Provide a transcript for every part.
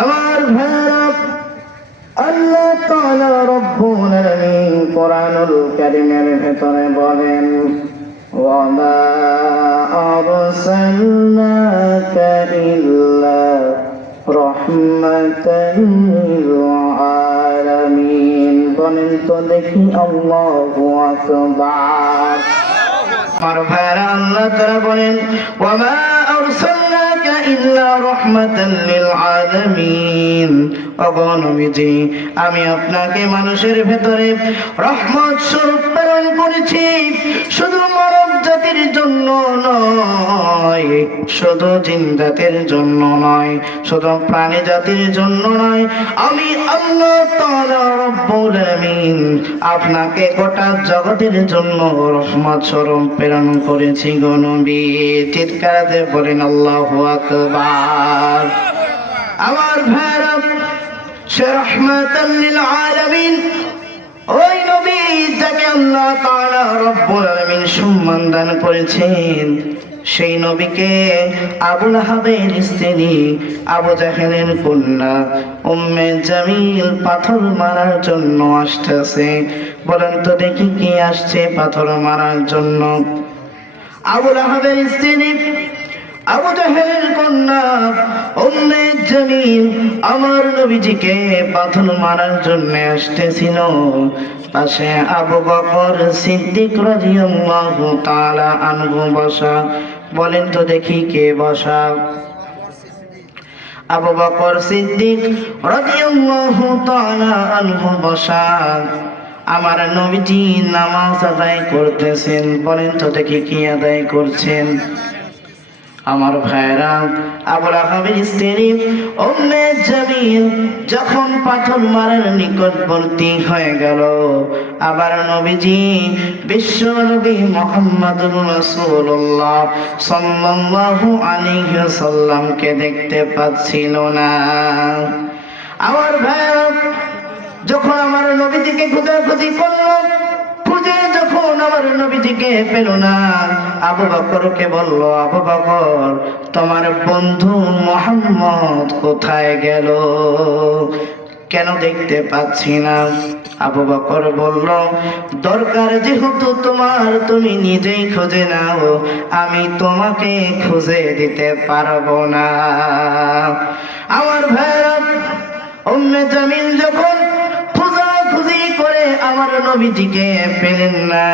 আমার ভাইরা, আল্লাহ তাআলা রব্বুল আলামিন কোরআনুল কারীমের ভেতরে বলেন, ওয়া মা আরসালনাকা ইল্লা রাহমাতান লিল আলামিন। বলেন তো দেখি আল্লাহু আকবার। আমার ভাইরা, আল্লাহ তাআলা বলেন, ওয়া মা আরসালনাকা ইল্লা রাহমাতান লিল আলামিন। ওগো নবীজি, আমি আপনাকে মানুষের ভেতরে রহমত স্বরূপ প্রেরণ করেছি, শুধু মানব জাতির জন্য নয়, শুধু জিন জাতির জন্য নয়, শুধু প্রাণী জাতির জন্য নয়। আমি আল্লাহ তাআলা রব্বুল আলামিন আপনাকে গোটা জগতের জন্য রহমত স্বরূপ প্রেরণ করেছি গো নবী। চিৎকার দিয়ে বলেন আল্লাহু আকবার। আমার ভাইরা, সে রাহমাতাল লিল আলামিন, ওই নবী যাকে আল্লাহ তাআলা রব্বুল আলামিন সম্মান দান করেছেন, সেই নবীকে আবু লাহাবের স্ত্রী, আবু জাহেলের কন্যা উম্মে জামিল পাথর মারার জন্য আসতেছে। বলেন তো দেখি কে আসছে পাথর মারার জন্য? আবু লাহাবের স্ত্রী, আবু জাহেলের কন্যা উম্মে জামিল আমার নবীজিকে পাথর মারার জন্য আসতেছিল। পাশে আবু বকর সিদ্দিক রাদিয়াল্লাহু তাআলা আনহু বসা। বলেন তো দেখি কে বসা? আবু বকর সিদ্দিক রাদিয়াল্লাহু তাআলা আনহু বসা। আমার নবীজি নামাজ আদায় করতেছেন। বলেন তো দেখি কি আদায় করছেন? আমার ভাইরা, আবু লাহাবের স্ত্রী উম্মে জামিল যখন পাথর মারার নিকটবর্তী হয়ে গেল, আবার নবীজি বিশ্ব নবী মুহাম্মদুর রাসূলুল্লাহ সাল্লাল্লাহু আলাইহি ওয়াসাল্লামকে দেখতে পাচ্ছিল না। আমার ভাইরা, যখন আমার নবীজিকে খোঁজাখুঁজি করল, খুঁজে যখন আমার নবীজিকে পেল না, আবু বকরকে বলল, আবু বকর, তোমার বন্ধু মুহাম্মদ কোথায় গেল? কেন দেখতে পাচ্ছি না? আবু বকর বলল, দরকার যেহেতু তোমার, তুমি নিজেই খুঁজে নাও, আমি তোমাকে খুঁজে দিতে পারবো না। আমার ভাইরা, উম্মে জামিল যখন খোঁজাখুঁজি করে আমার নবীজিকে পেলেন না,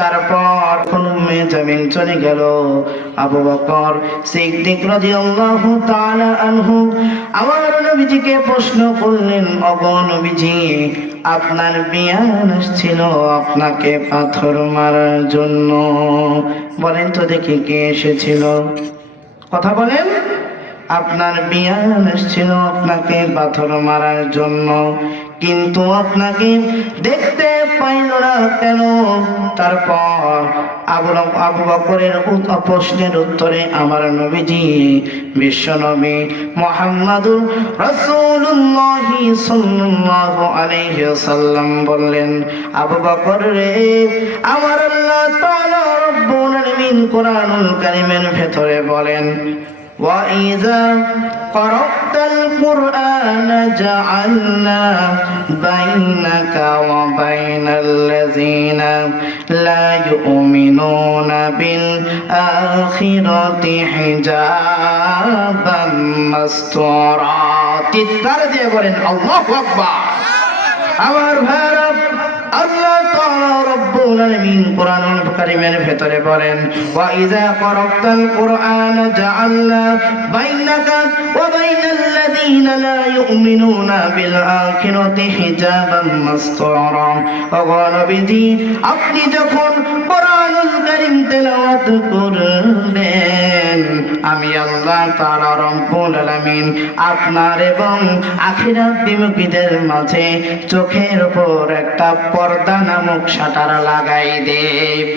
তারপর উম্মে জামিল চলে গেল। আবু বকর সিদ্দিক রাদিয়াল্লাহু তাআলা আনহু আমার নবীজিকে প্রশ্ন করলেন, ওগো নবীজি, আপনার বিয়ান আসছিল আপনাকে পাথর মারার জন্য। বলেন তো দেখি কে এসেছিল? কথা বলেন। আপনার বিয়ান এসেছিল আপনাকে পাথর মারার জন্য, কিন্তু আপনাকে দেখতে পাইল না কেন? তারপর আবু বকরের প্রশ্নের উত্তরে আমার নবীজি বিশ্বনবী মুহাম্মদুর রাসূলুল্লাহ সাল্লাল্লাহু আলাইহি ওয়াসাল্লাম বললেন, আবু বকর রে, আমার আল্লাহ তাআলা রব্বুল আলামিন কোরআনুল কারীমের ভেতরে বলেন, وَإِذَا قَرَأْتَ الْقُرْآنَ جَعَلْنَا بَيْنَكَ وَبَيْنَ الَّذِينَ لَا يُؤْمِنُونَ بِالْآخِرَةِ حِجَابًا مَسْتُورًا। চিৎকার দিয়ে বলেন আল্লাহু আকবার। আমার ভাইরা, আল্লাহ তাআলা রব্বুল আলামিন কোরআনুল কারীমের ভেতরে বলেন, ওয়া ইযা ক্বারাতাল কুরআনা জাআলনা বাইনাকা ওয়া বাইনাল্লাযীনা লা ইউমিনুনা বিল আখিরাতি হিজাবাম মাসতুরা। ওগো নবীজি, আপনি যখন কোরআনুল কারীম তেলাওয়াত করবেন, আমি আল্লাহ তাআলা রব্বুল আলামিন আপনার এবং আখিরাত বিমুখীদের মাঝে চোখের উপর একটা পর্দা নামক শাটার লাগাই দে।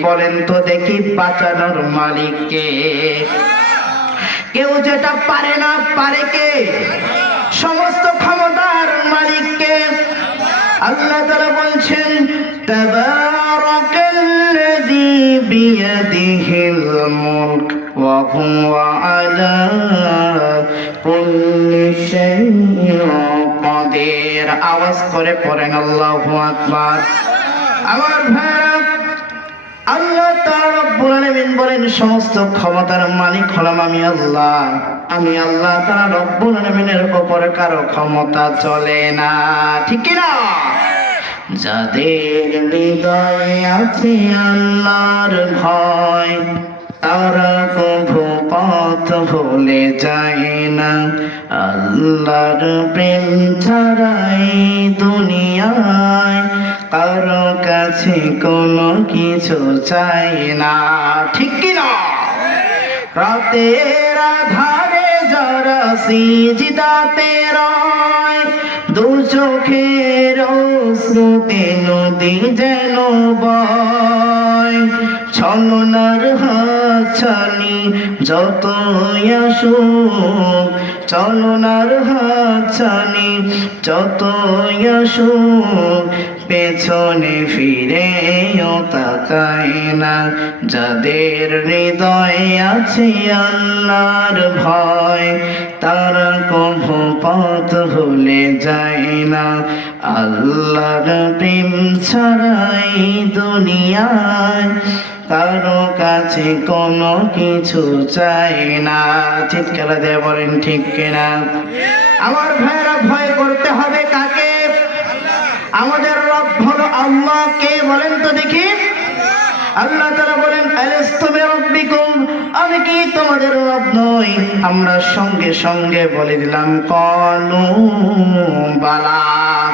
বলেন তো দেখি বাঁচানোর মালিক কে? কেউ যেটা পারে না, পারে কে? সমস্ত ক্ষমতার মালিক কে? আল্লাহ তাআলা বলছেন, তাবারাকাল্লাযী বিয়াদিহিল মুলক ওয়া হুয়া আলা কুল্লি শাইইন কাদির। আওয়াজ করে পড়েন আল্লাহু আকবার। আমার ভাইরা, আল্লাহ তাআলা রব্বুল আলামিন বলেন সমস্ত ক্ষমতার মালিক হলাম আমি আল্লাহ। আমি আল্লাহ তাআলা রব্বুল আলামিনের উপরে কারো ক্ষমতা চলে না, ঠিক কি না? যাদের হৃদয়ে আছে আল্লাহর ভয়, তারা কভু পথ ভুলে যায় না। আল্লাহর প্রেম ছাড়াই দুনিয়ায় কারো কাছে কোনো কিছু চাই না, ঠিক কি না? রাতের আধারে যারা সিজদাতে রয়, দু চোখের অশ্রুতে নদী যেন বয়। ছলনার হাতছানি যতই আসুক, ছলনার হাতছানি যতই আসুক, পেছনে ফিরেও তাকায় না। যাদের হৃদয়ে আছে আল্লাহর ভয়, তারা কভু পথ ভুলে যায় না। আল্লাহর প্রেম ছাড়াই দুনিয়ায় কারো কাছে কোনো কিছু চাই না। চিৎকার দিয়ে বলেন ঠিক কিনা? আমার ভাইরা, ভয় করতে হবে কাকে? আমাদের রব হলো আল্লাহ। কে বলেন তো দেখি? আল্লাহ তাআলা বলেন আলাস্তু বিরাব্বিকুম, আমি কি তোমাদের রব নই? আমরা সঙ্গে সঙ্গে বলে দিলাম ক্বালু বালা,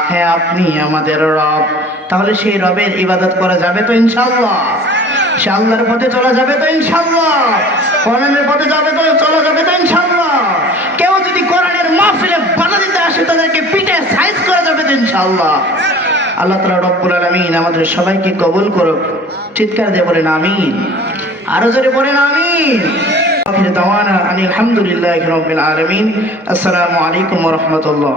হ্যাঁ আপনি আমাদের রব। তাহলে সেই রবের ইবাদত করা যাবে তো ইনশাআল্লাহ? সে আল্লাহর পথে চলা যাবে তো ইনশাআল্লাহ? কোরআনের পথে যাবে তো, চলা যাবে তো ইনশাআল্লাহ? কেউ যদি কোরআনের মাহফিলে বাধা দিতে আসে, তাদেরকে পিঠে সাইজ করা যাবে তো ইনশাআল্লাহ? আল্লাহ তাআলা রব্বুল আলামিন আমাদের সবাইকে কবুল করুক। চিৎকার দিয়ে বলেন আমিন। আরো জোরে বলেন আমিন। আখির দাওয়ানা আনিল হামদুলিল্লাহি রাব্বিল আলামিন। আসসালামু আলাইকুম ওয়া রাহমাতুল্লাহ।